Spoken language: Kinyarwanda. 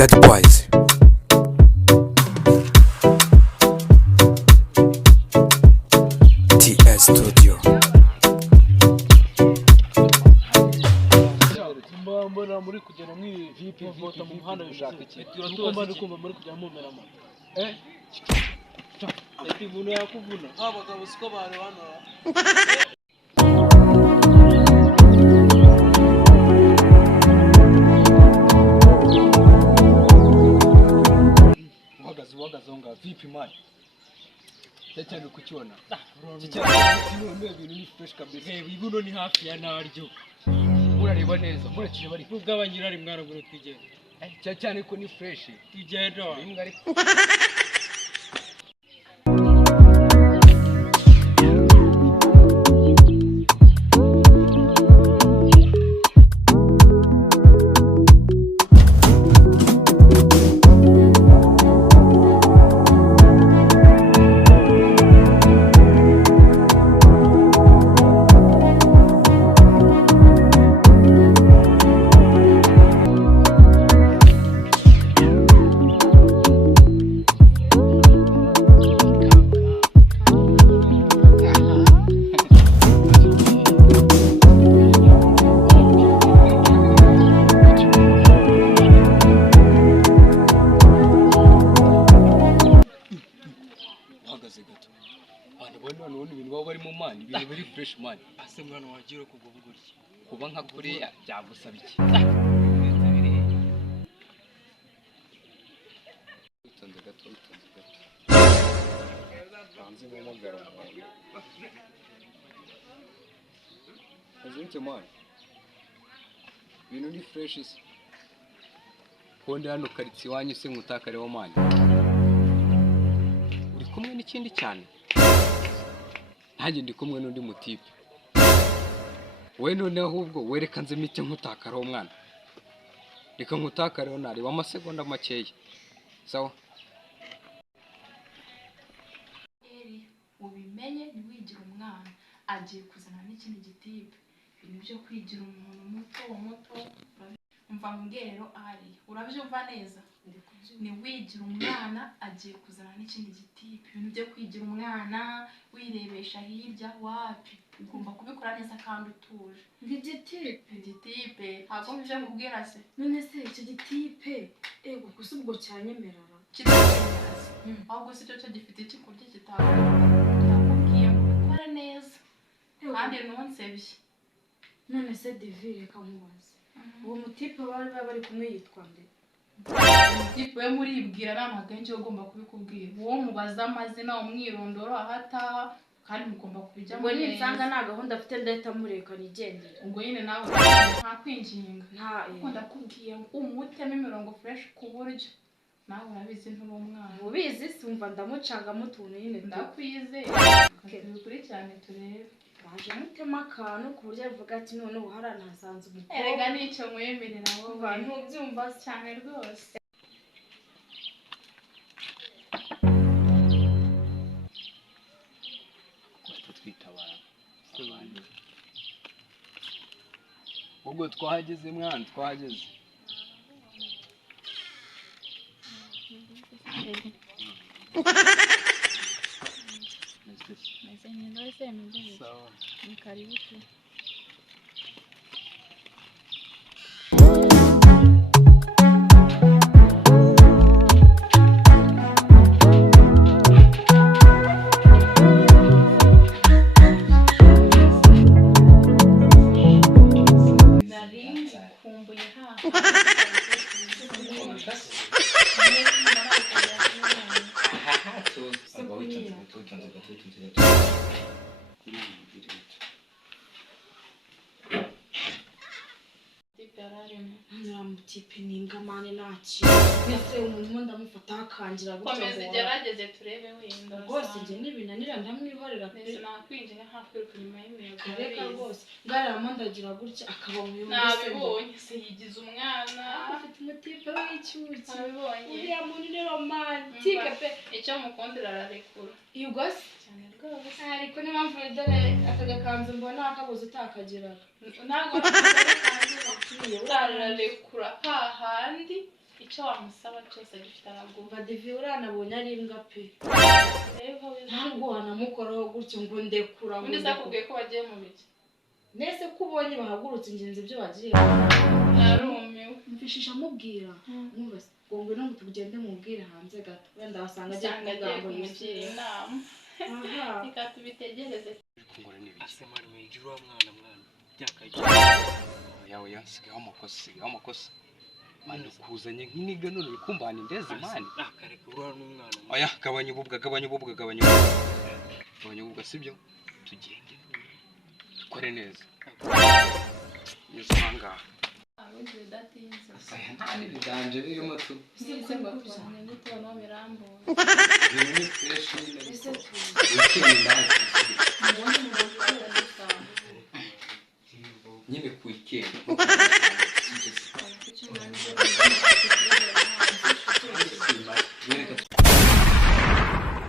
Kigali Boys. TS Studio. Mbona muri kugera VIP vota mu muhanda bishaka iki? Turatomba kumva muri kujya mumeramo. Ati umuntu yakuvuna. Abagabo siko bari hano. Uhagaze nga VIP man. Cyane kukiona. Cyane ibintu ni fresh kabisa. Ibuno ni hafi ya naryo. Urareba neza murekije bari kugabanyira ari mwana gure twigenda cyane ko ni fresh twigenda imbwa ari fresh man ase mwana wagira ko guvugurye kuba nka kuriya byagusaba iki utonze gato hanze mu magara azinte man ibintu ni fresh isi konde hano karitsi wanyu se nkutakareho man uri kumwe n'ikindi cyane nanjye ndi kumwe n'undi mutipe we none ahubwo werekanze mite nkutakareho mwana reka nkutakareho nari w'amasegonda makeya sawa ubimenye ntiwigira umwana agiye kuzana n'ikindi gitipe ibintu byo kwigira umuntu muto umva mbwero ari urabyumva neza ntiwigira umwana agiye kuzana n'ikindi gitipe ibintu byo kwigira umwana wirebesha hirya wapi ugomba kubikora neza kandi utuje igitipe ntabwo mbije nkubwira se none se icyo gitipe ego gusa ubwo cyanyemerara kitamenya ahubwo si cyo gifite iki kurya kitakubwiye gukora neza kandi ntunsebye none se Deville kamubaza uwo mutipe bari kumwe yitwa nde umutipe we muribwira nta kenshi ugomba kubikubwira uwo mubaza amazina umwirondoro ahataha kandi mugomba kubijyamo ngo ninsanga nta gahunda afite ndahita mureka nigendera ubwo nyine nawe nta kwinjinga ndakubwiye umutemo imirongo fresh ku buryo nawe urabizi nturi umwana ubizi simva ndamucangamo utuntu nyine ndakwizeye tubikurikirane turebe baje mutema akantu ku buryo avuga ati none ubu harantasanze umukobwa erega nicyo mwemerera wowe ntubyumva cyane rwose twitabara ubwo twahageze mwana twahageze sawa ni karibu tu mutipe ningamane naci nese umuntu ndamufata akangira gutyo komeza igerageze turebe wenda rwose nge nibinanira ndamwihorera pe nakwinjira hakwiruka nyuma y'imiyaga reka rwose ngaramo ndagira gutya akaba mu nabibonye se yigize umwana afite umutipe w'icyuki nabibonye uriya muntu ni romantike pe icyo mukundira ararekura yugose cyane rwose ariko ni mpamvu dore akagakanzu mbona akabuze utakageraga ntabwo ararekura hahandi icyo wamusaba cyose gifite araguha. umva Divi uranabonye ari imbwa pe. Rero ntabwo wanamukoraho gutyo ngo ndekura ngo. undi zakubwiye ko bagiye mu biki? Nese ko ubonye bahagurutse ingenzi ibyo bagiye. Narumiwe. Mfishisha mubwira. Mwumva ngo ngwino tugende mubwire hanze gato. Wenda wasanga agiye Agiye kumugira kumugira inama. Aha. Reka tubitegereze. Kungora n'ibiki? Asemari mwijuru wa mwana byakaye. Yawe yansigaho amakosa. Mani ukuzanye nk'iniga none bikumbana indezi mani. Akareka urwana n'umwana. Oya gabanya ububwa sibyo? Tugende. Kore neza. Yusanga. Abuje datinze. Nani biganje birimo tu. Sise ngo tuzanye gute no birambuye. Ibintu fresh nyine. Ese tu. Weekend Mubonye mu buzima. nyine ku weekend.